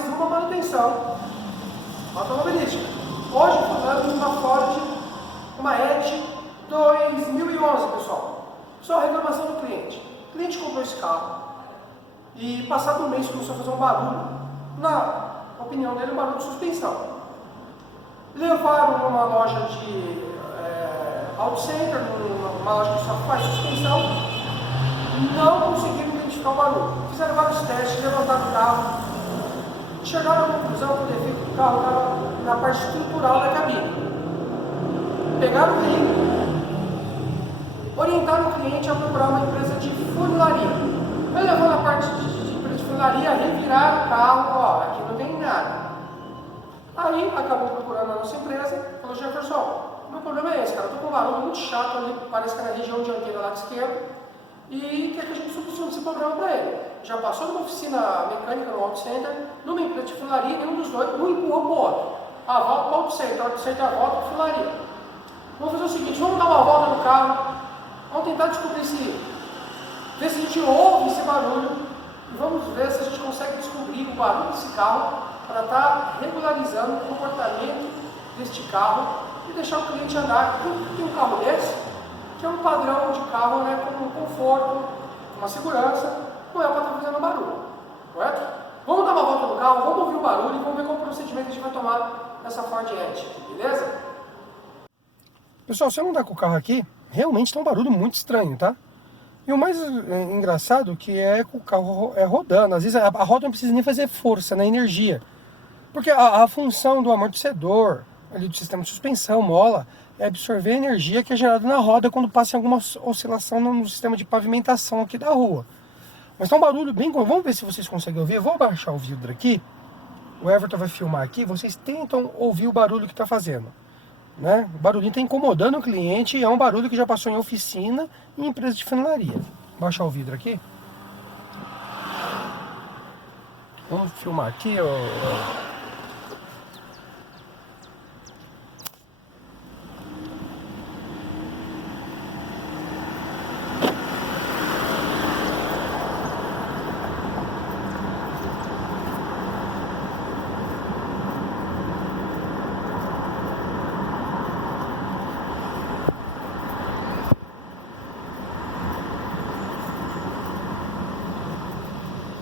mais uma manutenção automobilística. Hoje eu estou dando uma Ford, uma Edge 2011, pessoal. Só reclamação do cliente. O cliente comprou esse carro e passado um mês começou a fazer um barulho, na opinião dele, um barulho de suspensão. Levaram numa loja de auto center, numa loja que só faz suspensão, não conseguiram identificar o barulho. Fizeram vários testes, levantaram o carro, chegaram à conclusão que o defeito do carro estava na parte estrutural da cabine. Pegaram o veículo, orientaram o cliente a procurar uma empresa de funilaria. Ele levou na parte de empresa de funilaria, reviraram o carro, ó, aqui não tem nada. Aí acabou procurando a nossa empresa, falou: Jefferson, meu problema é esse, cara, eu tô com um barulho muito chato ali, parece que é na região dianteira do lado esquerdo, e quer que a gente solucione esse problema para ele. Já passou numa oficina mecânica no auto center, numa empresa de funilaria, nenhum dos dois, um empurrou pro outro. Ah, volta pro auto center volta pro funilaria. Vamos fazer o seguinte, vamos dar uma volta no carro, vamos tentar descobrir ver se a gente ouve esse barulho, e vamos ver se a gente consegue descobrir o barulho desse carro para estar regularizando o comportamento deste carro e deixar o cliente andar. Tem um carro desse, que é um padrão de carro, né, com um conforto, com uma segurança, não é para estar fazendo barulho, correto? Vamos dar uma volta no carro, vamos ouvir o barulho e vamos ver qual procedimento a gente vai tomar nessa Ford Edge, beleza? Pessoal, se eu não dar com o carro aqui, realmente tem um barulho muito estranho, tá? E o mais engraçado que é que o carro rodando, às vezes a roda não precisa nem fazer força, né, energia. Porque a função do amortecedor, ali do sistema de suspensão, mola, é absorver a energia que é gerada na roda quando passa em alguma oscilação no sistema de pavimentação aqui da rua. Mas tá um barulho bem... Vamos ver se vocês conseguem ouvir. Eu vou abaixar o vidro aqui. O Everton vai filmar aqui. Vocês tentam ouvir o barulho que está fazendo, né? O barulhinho está incomodando o cliente e é um barulho que já passou em oficina e em empresa de funilaria. Vou baixar o vidro aqui. Vamos filmar aqui, ó.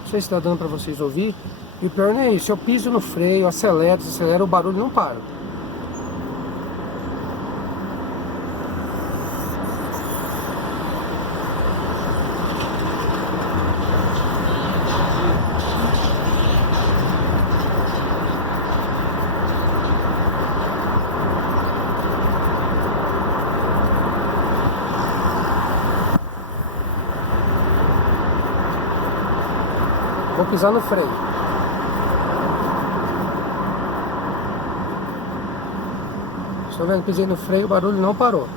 Não sei se está dando para vocês ouvir. E o pior não é isso. Eu piso no freio, acelero, o barulho não para. Vou pisar no freio. Estou vendo, pisei no freio, o barulho não parou.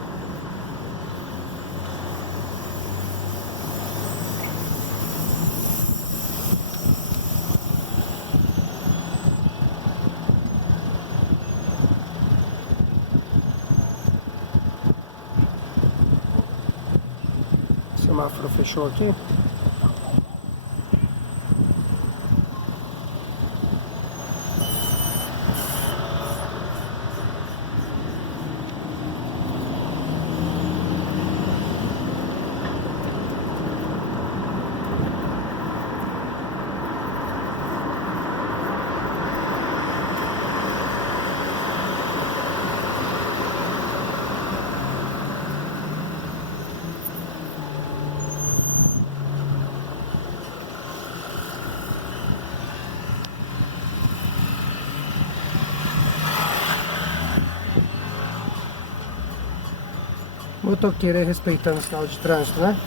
O semáforo fechou aqui. Motoqueiro aí respeitando o sinal de trânsito, né?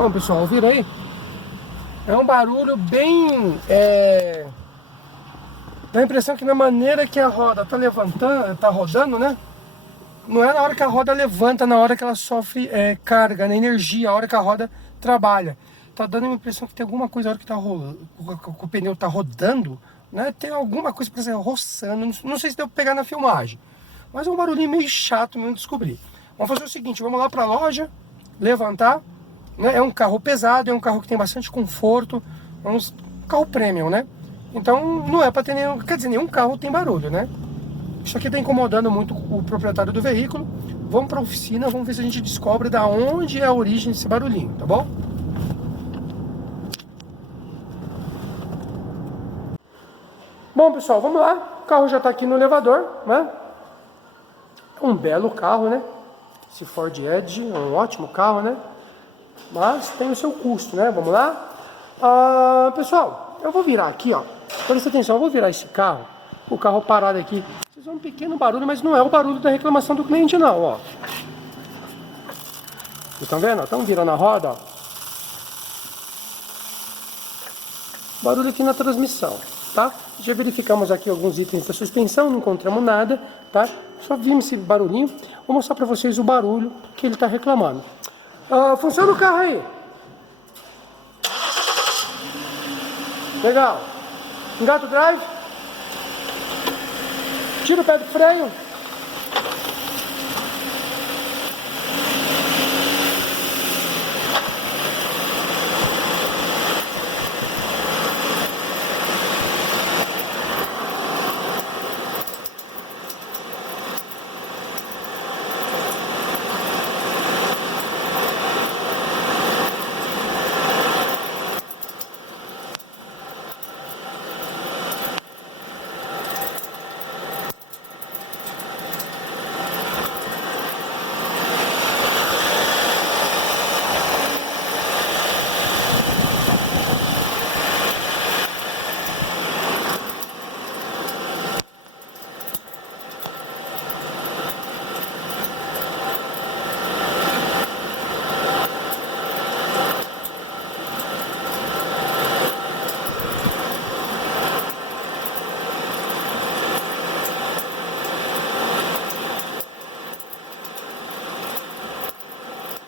Bom, pessoal, eu virei. É um barulho bem... dá a impressão que na maneira que a roda tá levantando, tá rodando, né? Não é na hora que a roda levanta, na hora que ela sofre carga, né? Energia, a hora que a roda trabalha. Tá dando a impressão que tem alguma coisa na hora que tá o pneu tá rodando, né? Tem alguma coisa para ser roçando. Não sei se deu pra pegar na filmagem. Mas é um barulhinho meio chato mesmo de descobrir. Vamos fazer o seguinte, vamos lá para a loja, levantar, né? É um carro pesado, é um carro que tem bastante conforto, é um carro premium, né? Então não é para ter nenhum, quer dizer, nenhum carro tem barulho, né? Isso aqui está incomodando muito o proprietário do veículo. Vamos para a oficina, vamos ver se a gente descobre da onde é a origem desse barulhinho, tá bom? Bom, pessoal, vamos lá. O carro já está aqui no elevador, né? Um belo carro, né? Esse Ford Edge é um ótimo carro, né? Mas tem o seu custo, né? Vamos lá. Pessoal, eu vou virar aqui, ó. Presta atenção, eu vou virar esse carro. O carro parado aqui. Vocês vão um pequeno barulho, mas não é o barulho da reclamação do cliente, não, ó. Vocês estão vendo? Estão virando a roda, ó. Barulho aqui na transmissão, tá? Já verificamos aqui alguns itens da suspensão, não encontramos nada, tá? Só vimos esse barulhinho. Vou mostrar para vocês o barulho que ele está reclamando. Funciona o carro aí? Legal. Engata o drive. Tira o pé do freio.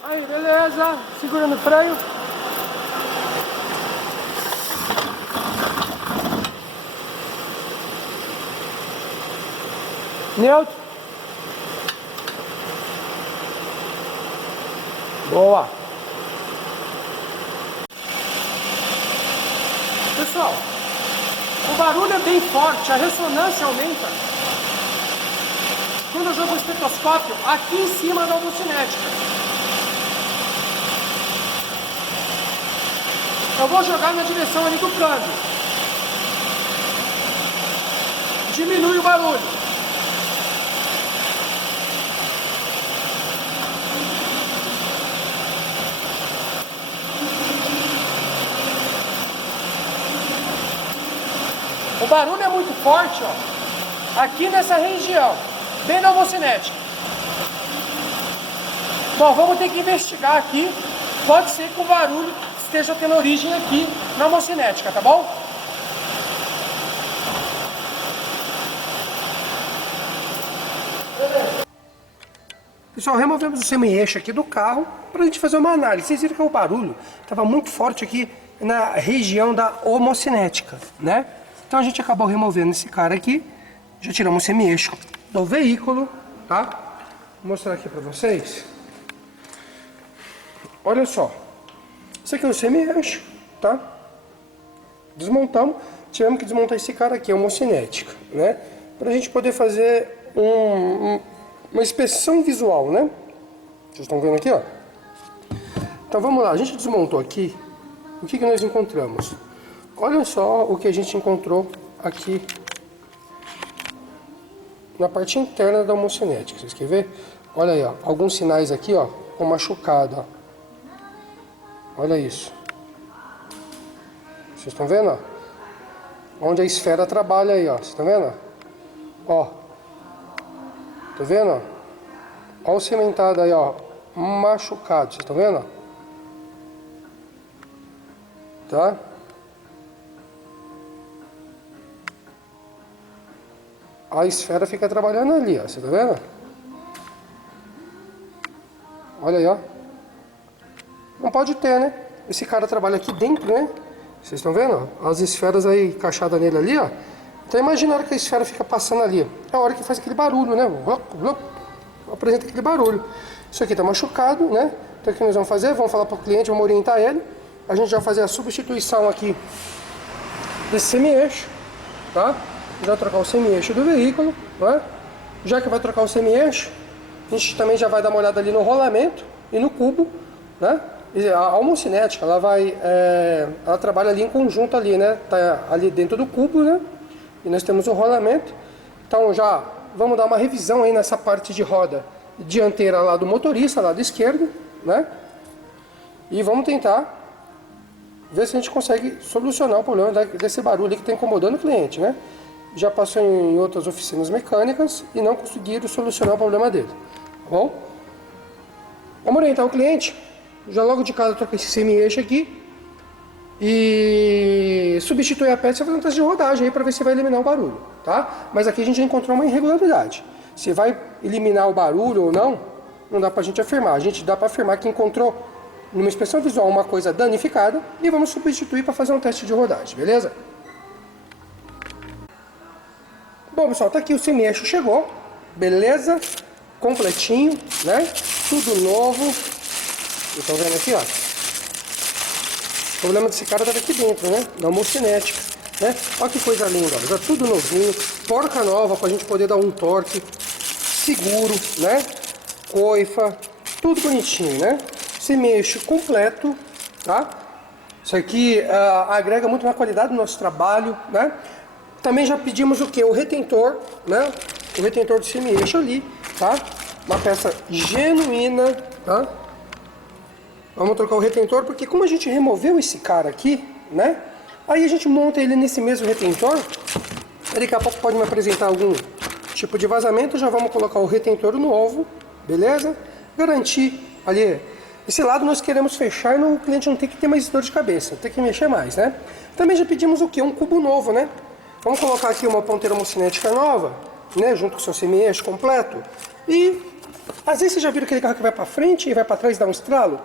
Aí, beleza. Segura no freio. Neutro. Boa. Pessoal, o barulho é bem forte, a ressonância aumenta. Quando eu jogo o estetoscópio aqui em cima da homocinética. Eu vou jogar na direção ali do câmbio. Diminui o barulho. O barulho é muito forte, ó, aqui nessa região, bem na homocinética. Bom, vamos ter que investigar aqui. Pode ser que o barulho esteja tendo origem aqui na homocinética, tá bom? Pessoal, removemos o semi-eixo aqui do carro para a gente fazer uma análise. Vocês viram que o barulho estava muito forte aqui na região da homocinética, né? Então a gente acabou removendo esse cara aqui, já tiramos o semi-eixo do veículo, tá? Vou mostrar aqui para vocês. Olha só, isso aqui é o semi-eixo, tá? Desmontamos, tivemos que desmontar esse cara aqui, a homocinética, né? Para a gente poder fazer uma inspeção visual, né? Vocês estão vendo aqui, ó? Então vamos lá, a gente desmontou aqui, o que nós encontramos? Olha só o que a gente encontrou aqui na parte interna da homocinética. Vocês querem ver? Olha aí, ó, alguns sinais aqui, ó, com machucado, ó. Olha isso. Vocês estão vendo, ó? Onde a esfera trabalha aí, ó. Vocês estão vendo? Ó. Tá vendo, ó? Ó o cimentado aí, ó. Machucado. Vocês estão vendo? tá? A esfera fica trabalhando ali, ó, você tá vendo? Olha aí, ó. Não pode ter, né? Esse cara trabalha aqui dentro, né? Vocês estão vendo? Ó? As esferas aí encaixadas nele ali, ó. Então imagina a hora que a esfera fica passando ali. É a hora que faz aquele barulho, né? Apresenta aquele barulho. Isso aqui tá machucado, né? Então o que nós vamos fazer? Vamos falar para o cliente, vamos orientar ele. A gente vai fazer a substituição aqui desse semi-eixo, tá? Já trocar o semi-eixo do veículo, né? Já que vai trocar o semi-eixo, a gente também já vai dar uma olhada ali no rolamento e no cubo, né? E a homocinética, ela trabalha ali em conjunto ali, né? Tá ali dentro do cubo, né? E nós temos o rolamento. Então já vamos dar uma revisão aí nessa parte de roda dianteira lá do motorista, lado esquerdo, né? E vamos tentar ver se a gente consegue solucionar o problema desse barulho que está incomodando o cliente, né? Já passou em outras oficinas mecânicas e não conseguiram solucionar o problema dele, tá bom? Vamos orientar o cliente. Já logo de casa troca esse semi-eixo aqui e substitui a peça e fazer um teste de rodagem aí para ver se vai eliminar o barulho, tá? Mas aqui a gente já encontrou uma irregularidade. Se vai eliminar o barulho ou não, não dá pra gente afirmar. A gente dá para afirmar que encontrou numa inspeção visual uma coisa danificada e vamos substituir para fazer um teste de rodagem, beleza? Bom, pessoal, tá aqui o semi-eixo, chegou, beleza? Completinho, né? Tudo novo. Vocês estão vendo aqui, ó. O problema desse cara tá aqui dentro, né? Da homocinética, né? Olha que coisa linda, ó. Já tudo novinho, porca nova pra gente poder dar um torque seguro, né? Coifa, tudo bonitinho, né? Semi-eixo completo, tá? Isso aqui agrega muito na qualidade do nosso trabalho, né? Também já pedimos o que? O retentor, né? O retentor do semi-eixo ali, tá? Uma peça genuína, tá? Vamos trocar o retentor, porque como a gente removeu esse cara aqui, né? Aí a gente monta ele nesse mesmo retentor. Daqui a pouco pode me apresentar algum tipo de vazamento. Já vamos colocar o retentor novo, beleza? Garantir ali. Esse lado nós queremos fechar e o cliente não tem que ter mais dor de cabeça, tem que mexer mais, né? Também já pedimos o que? Um cubo novo, né? Vamos colocar aqui uma ponteira homocinética nova, né? Junto com o seu semi-eixo completo. E às vezes vocês já viram aquele carro que vai para frente e vai para trás e dá um estralo?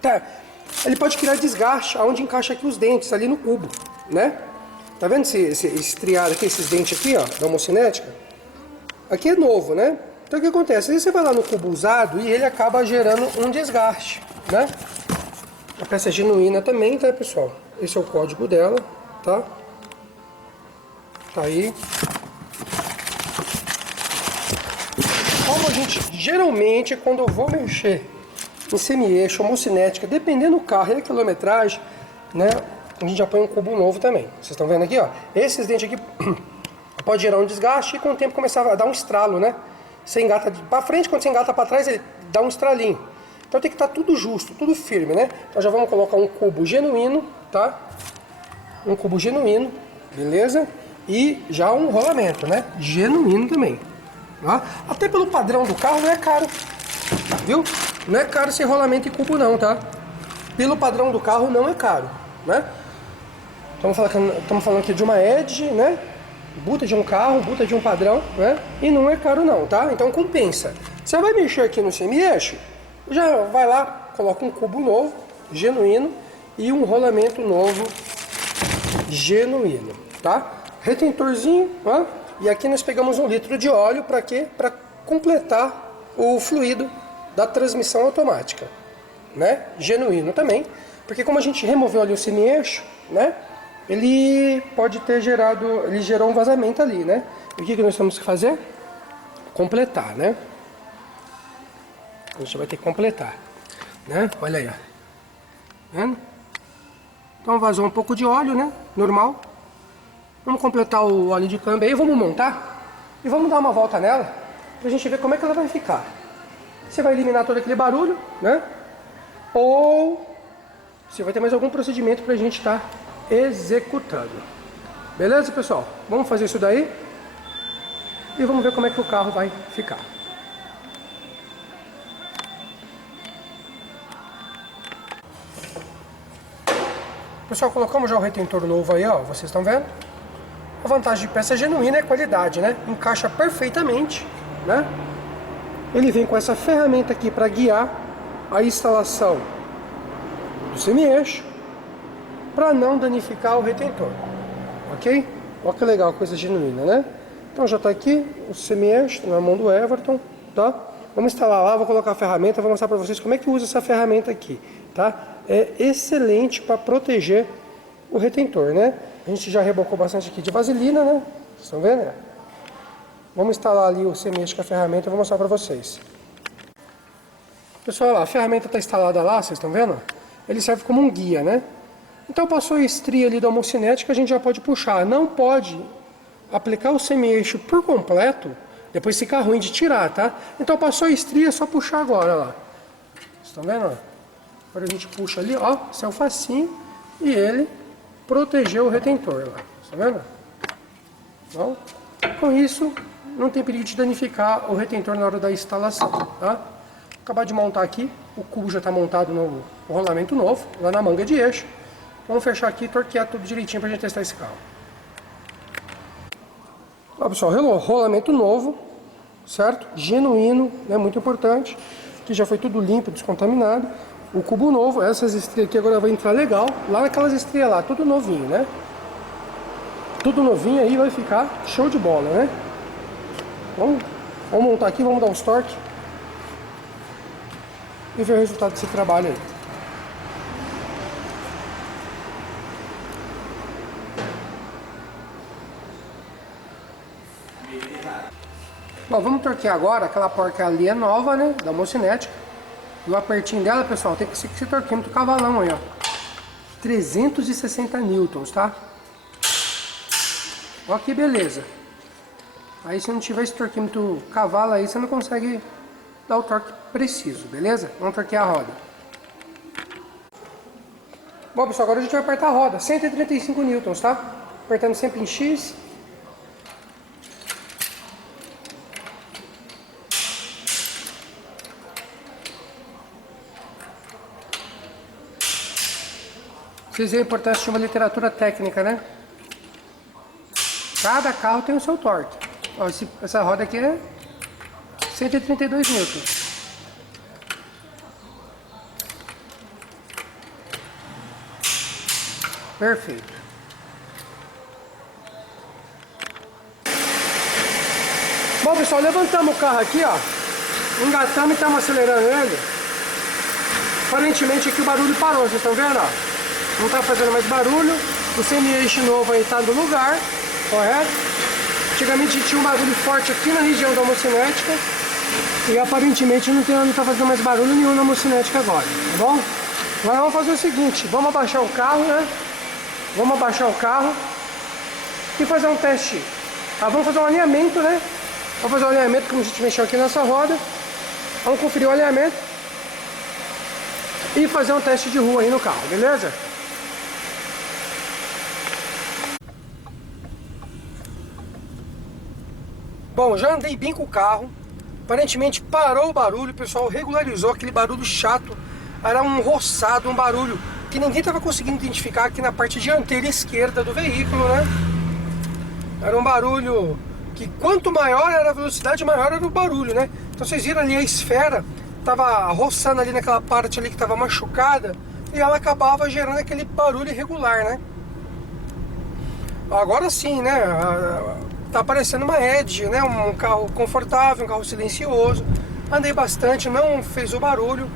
Tá. Ele pode criar desgaste aonde encaixa aqui os dentes, ali no cubo, né? Tá vendo esse triado aqui, esses dentes aqui, ó, da homocinética? Aqui é novo, né? Então o que acontece? Às vezes você vai lá no cubo usado e ele acaba gerando um desgaste, né? A peça é genuína também, tá, pessoal? Esse é o código dela, tá? Tá aí. Como a gente, geralmente, quando eu vou mexer em semi-eixo, homocinética, dependendo do carro e da quilometragem, né? A gente já põe um cubo novo também. Vocês estão vendo aqui, ó? Esses dentes aqui pode gerar um desgaste e com o tempo começar a dar um estralo, né? Você engata para frente, quando você engata para trás, ele dá um estralinho. Então tem que estar tudo justo, tudo firme, né? Então já vamos colocar um cubo genuíno, tá? Um cubo genuíno, beleza? E já um rolamento, né? Genuíno também. Tá? Até pelo padrão do carro não é caro, viu? Não é caro esse rolamento e cubo não, tá? Pelo padrão do carro não é caro, né? Estamos falando aqui de uma Edge, né? Buta de um carro, buta de um padrão, né? E não é caro não, tá? Então compensa. Você vai mexer aqui no semi-eixo, já vai lá, coloca um cubo novo, genuíno, e um rolamento novo, genuíno, tá? Retentorzinho, ó. E aqui nós pegamos 1 litro de óleo, para quê? Para completar o fluido da transmissão automática, né? Genuíno também, porque como a gente removeu ali o semi-eixo, né? Ele pode ter ele gerou um vazamento ali, né? E o que nós temos que fazer? Completar, né? A gente vai ter que completar, né? Olha aí, ó. Vendo? Então vazou um pouco de óleo, né? Normal. Vamos completar o óleo de câmbio aí, vamos montar e vamos dar uma volta nela pra gente ver como é que ela vai ficar. Você vai eliminar todo aquele barulho, né? Ou se vai ter mais algum procedimento pra gente estar executando. Beleza, pessoal? Vamos fazer isso daí e vamos ver como é que o carro vai ficar. Pessoal, colocamos já o retentor novo aí, ó, vocês estão vendo? A vantagem de peça genuína é a qualidade, né? Encaixa perfeitamente, né? Ele vem com essa ferramenta aqui para guiar a instalação do semi-eixo para não danificar o retentor, ok? Olha que legal, coisa genuína, né? Então já está aqui o semi-eixo na mão do Everton, tá? Vamos instalar lá, vou colocar a ferramenta, vou mostrar para vocês como é que usa essa ferramenta aqui, tá? É excelente para proteger o retentor, né? A gente já rebocou bastante aqui de vaselina, né? Vocês estão vendo? Vamos instalar ali o semi-eixo com a ferramenta e vou mostrar para vocês. Pessoal, a ferramenta está instalada lá, vocês estão vendo? Ele serve como um guia, né? Então passou a estria ali da homocinética, a gente já pode puxar. Não pode aplicar o semi-eixo por completo, depois fica ruim de tirar, tá? Então passou a estria, é só puxar agora lá. Vocês estão vendo? Agora a gente puxa ali, ó, saiu facinho e ele protegeu o retentor lá. Tá vendo? Então, com isso, não tem perigo de danificar o retentor na hora da instalação, tá? Acabar de montar aqui, o cubo já está montado no rolamento novo, lá na manga de eixo. Vamos fechar aqui e torquear tudo direitinho para a gente testar esse carro. Ó, pessoal, rolamento novo, certo? Genuíno, né? Muito importante. Aqui já foi tudo limpo, descontaminado. O cubo novo, essas estrias aqui agora vai entrar legal. Lá naquelas estrias lá, tudo novinho, né? Tudo novinho aí vai ficar show de bola, né? Vamos montar aqui, vamos dar uns torques e ver o resultado desse trabalho aí. Bom, vamos torquear agora. Aquela porca ali é nova, né? Da homocinética. E o apertinho dela, pessoal, tem que ser esse torquímetro cavalão aí, ó. 360 newtons, tá? Ó que beleza. Aí se não tiver esse torquímetro cavalo aí, você não consegue dar o torque preciso, beleza? Vamos torquear a roda. Bom, pessoal, agora a gente vai apertar a roda. 135 newtons, tá? Apertando sempre em X. Vocês veem a importância de uma literatura técnica, né? Cada carro tem o seu torque. Ó, essa roda aqui é 132 newtons. Perfeito. Bom, pessoal, levantamos o carro aqui, ó. Engatamos e estamos acelerando ele. Aparentemente aqui o barulho parou, vocês estão vendo, ó? Não está fazendo mais barulho. O semi-eixo novo aí está no lugar, correto? Antigamente tinha um barulho forte aqui na região da homocinética e aparentemente não está fazendo mais barulho nenhum na homocinética agora, tá bom? Agora vamos fazer o seguinte, vamos abaixar o carro, né? Vamos abaixar o carro e fazer um teste. Vamos fazer um alinhamento, né? Vamos fazer um alinhamento como a gente mexeu aqui nessa roda. Vamos conferir o alinhamento e fazer um teste de rua aí no carro, beleza? Bom, já andei bem com o carro. Aparentemente parou o barulho, o pessoal regularizou aquele barulho chato. Era um roçado, um barulho que ninguém estava conseguindo identificar aqui na parte dianteira esquerda do veículo, né? Era um barulho que quanto maior era a velocidade, maior era o barulho, né? Então vocês viram ali a esfera, tava roçando ali naquela parte ali que estava machucada e ela acabava gerando aquele barulho irregular, né? Agora sim, né? Tá parecendo uma Edge, né? Um carro confortável, um carro silencioso. Andei bastante, não fez o barulho.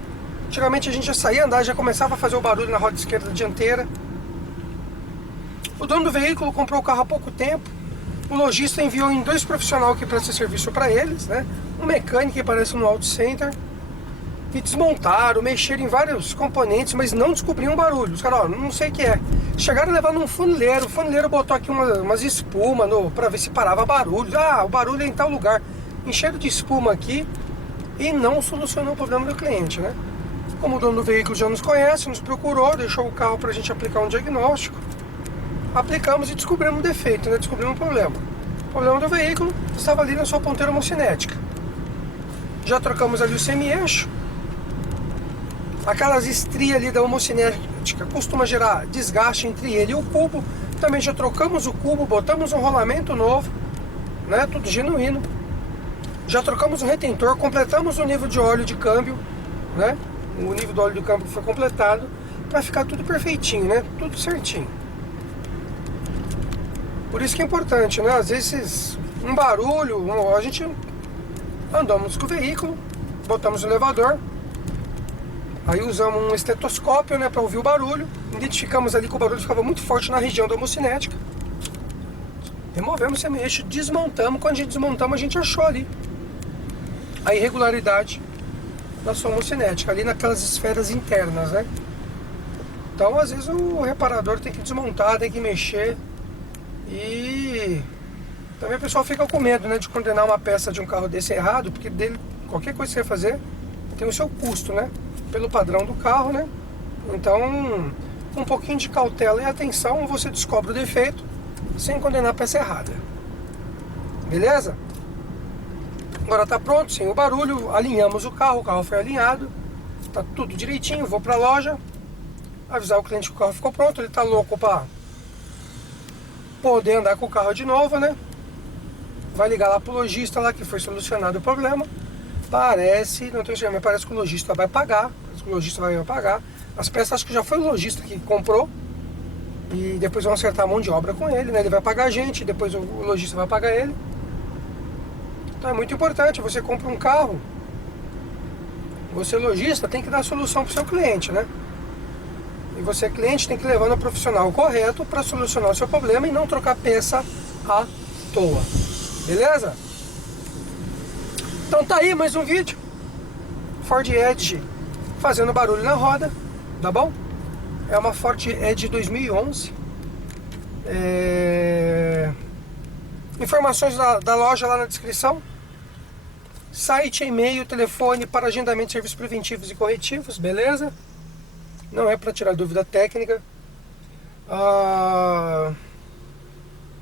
Antigamente a gente já saía andar, já começava a fazer o barulho na roda esquerda dianteira. O dono do veículo comprou o carro há pouco tempo. O lojista enviou em 2 profissionais que prestam serviço para eles, né? Um mecânico que aparece no auto center. E desmontaram, mexeram em vários componentes, mas não descobriam barulho. Os caras, ó, não sei o que é. Chegaram a levar num funileiro. O funileiro botou aqui umas espumas pra ver se parava barulho. Ah, o barulho é em tal lugar. Encheram de espuma aqui e não solucionou o problema do cliente, né? Como o dono do veículo já nos conhece, nos procurou, deixou o carro pra gente aplicar um diagnóstico. Aplicamos e descobrimos um defeito, né? Descobrimos um problema. O problema do veículo estava ali na sua ponteira homocinética. Já trocamos ali o semi-eixo. aquelas estrias ali da homocinética costuma gerar desgaste entre ele e o cubo. Também já trocamos o cubo, botamos um rolamento novo, né? Tudo genuíno. Já trocamos o retentor, completamos o nível de óleo de câmbio, né? O nível do óleo de câmbio foi completado para ficar tudo perfeitinho, né? Tudo certinho. Por isso que é importante, né? Às vezes um barulho, a gente andamos com o veículo, botamos o elevador, aí usamos um estetoscópio, né, para ouvir o barulho, identificamos ali que o barulho ficava muito forte na região da homocinética, removemos o semi-eixo, desmontamos, quando a gente desmontamos a gente achou ali a irregularidade da sua homocinética, ali naquelas esferas internas, né? Então às vezes o reparador tem que desmontar, tem que mexer, e também o pessoal fica com medo, né, de condenar uma peça de um carro desse errado, porque dele, qualquer coisa que você fazer tem o seu custo, né, pelo padrão do carro, né? Então, com um pouquinho de cautela e atenção, você descobre o defeito sem condenar a peça errada. Beleza? Agora tá pronto, sem o barulho, alinhamos o carro foi alinhado, tá tudo direitinho, vou pra loja, avisar o cliente que o carro ficou pronto, ele tá louco pra poder andar com o carro de novo, né? Vai ligar lá pro lojista lá que foi solucionado o problema. Parece, não tenho certeza, mas parece que o lojista vai pagar. Parece que o lojista vai pagar. As peças acho que já foi o lojista que comprou. E depois vão acertar a mão de obra com ele, né? Ele vai pagar a gente, depois o lojista vai pagar ele. Então é muito importante, você compra um carro, você lojista tem que dar a solução pro seu cliente, né? E você cliente tem que levar no profissional correto para solucionar o seu problema e não trocar peça à toa. Beleza? Então tá aí mais um vídeo. Ford Edge fazendo barulho na roda, tá bom? É uma Ford Edge 2011. Informações da loja lá na descrição. Site, e-mail, telefone para agendamento de serviços preventivos e corretivos, beleza? Não é para tirar dúvida técnica.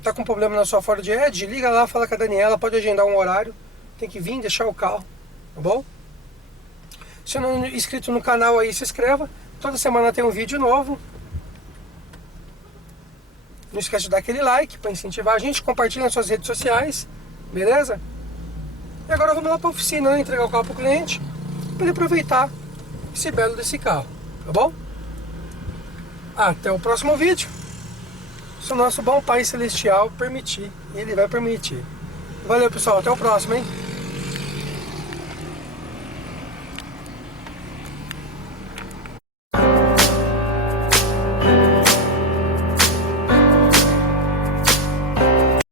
Tá com problema na sua Ford Edge? Liga lá, fala com a Daniela, pode agendar um horário. Tem que vir, deixar o carro, tá bom? Se não é inscrito no canal aí, se inscreva. Toda semana tem um vídeo novo. Não esquece de dar aquele like para incentivar a gente. Compartilha nas suas redes sociais, beleza? E agora vamos lá para a oficina, né? Entregar o carro para o cliente, para ele aproveitar esse belo desse carro, tá bom? Até o próximo vídeo. Se o nosso bom Pai Celestial permitir, ele vai permitir. Valeu, pessoal, até o próximo, hein?